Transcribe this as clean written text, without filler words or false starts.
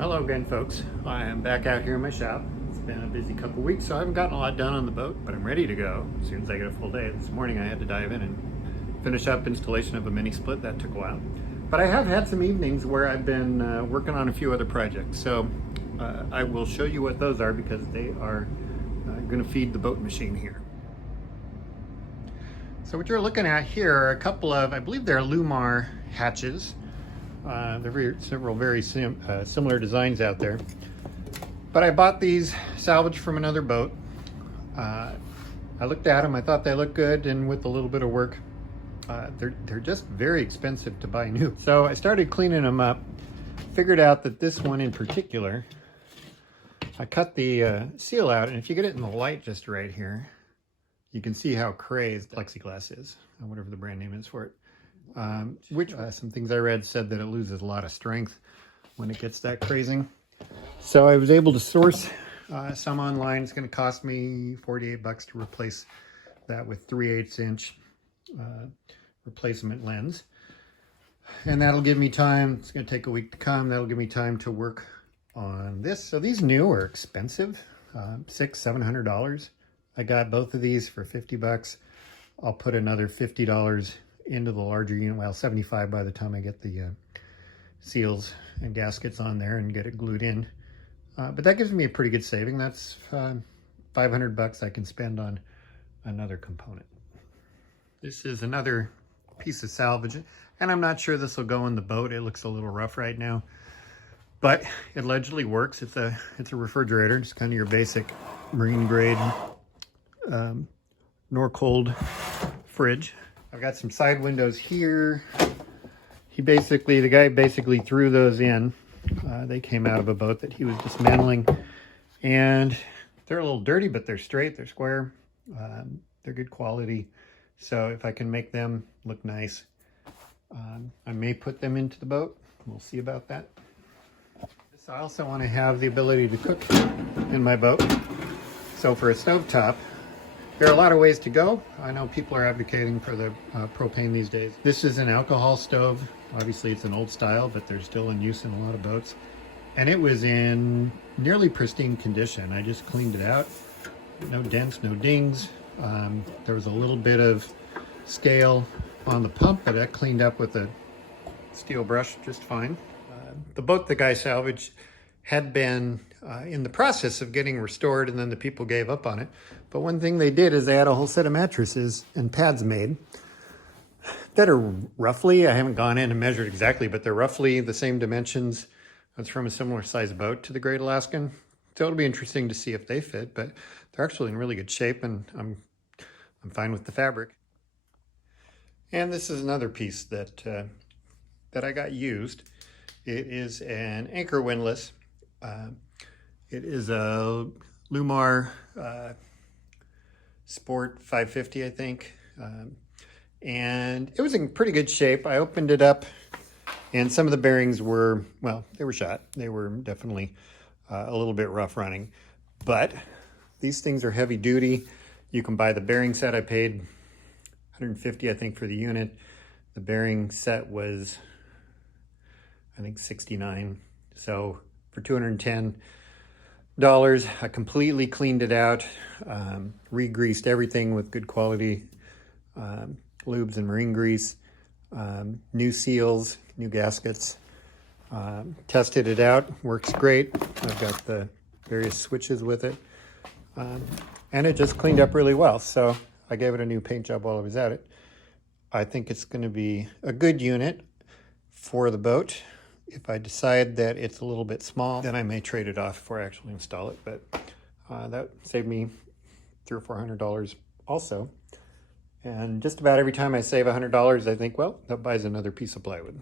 Hello again, folks. I am back out here in my shop. It's been a busy couple weeks, so I haven't gotten a lot done on the boat, but I'm ready to go as soon as I get a full day. This morning I had to dive in and finish up installation of a mini split. That took a while. But I have had some evenings where I've been working on a few other projects. So I will show you what those are because they are going to feed the boat machine here. So what you're looking at here are a couple of, I believe they're Lumar hatches. There are several very similar designs out there. But I bought these salvage from another boat. I looked at them, I thought they looked good, and with a little bit of work, they're just very expensive to buy new. So I started cleaning them up, figured out that this one in particular, I cut the seal out, and if you get it in the light just right here, you can see how crazed plexiglass is, or whatever the brand name is for it. Which some things I read said that it loses a lot of strength when it gets that crazing. So I was able to source some online. It's going to cost me $48 to replace that with 3/8 inch replacement lens. And that'll give me time. It's going to take a week to come. That'll give me time to work on this. So these new are expensive, $600–700. I got both of these for $50. I'll put another $50 into the larger unit, well, $75 by the time I get the seals and gaskets on there and get it glued in. But that gives me a pretty good saving. That's $500 I can spend on another component. This is another piece of salvage, and I'm not sure this will go in the boat. It looks a little rough right now, but it allegedly works. It's a refrigerator. It's kind of your basic marine grade Norcold fridge. I've got some side windows here. The guy basically threw those in. They came out of a boat that he was dismantling, and they're a little dirty, but they're straight, they're square, they're good quality. So if I can make them look nice, I may put them into the boat. We'll see about that. So I also want to have the ability to cook in my boat. So for a stovetop, there are a lot of ways to go. I know people are advocating for the propane these days. This is an alcohol stove. Obviously it's an old style, but they're still in use in a lot of boats. And it was in nearly pristine condition. I just cleaned it out. No dents, no dings. There was a little bit of scale on the pump, but that cleaned up with a steel brush just fine. The boat the guy salvaged had been in the process of getting restored, and then the people gave up on it. But one thing they did is they had a whole set of mattresses and pads made that are roughly, I haven't gone in and measured exactly, but they're roughly the same dimensions. It's from a similar size boat to the Great Alaskan. So it'll be interesting to see if they fit, but they're actually in really good shape, and I'm fine with the fabric. And this is another piece that I got used. It is an anchor windlass. It is a Lumar Sport 550, I think. And it was in pretty good shape. I opened it up, and some of the bearings were, well, they were shot. They were definitely a little bit rough running. But these things are heavy duty. You can buy the bearing set. I paid $150, I think, for the unit. The bearing set was, I think, $69. So for $210, I completely cleaned it out, re-greased everything with good quality lubes and marine grease, new seals, new gaskets, tested it out, works great. I've got the various switches with it, and it just cleaned up really well. So I gave it a new paint job while I was at it. I think it's going to be a good unit for the boat. If I decide that it's a little bit small, then I may trade it off before I actually install it. But that saved me $300 or $400 also. And just about every time I save $100, I think, well, that buys another piece of plywood.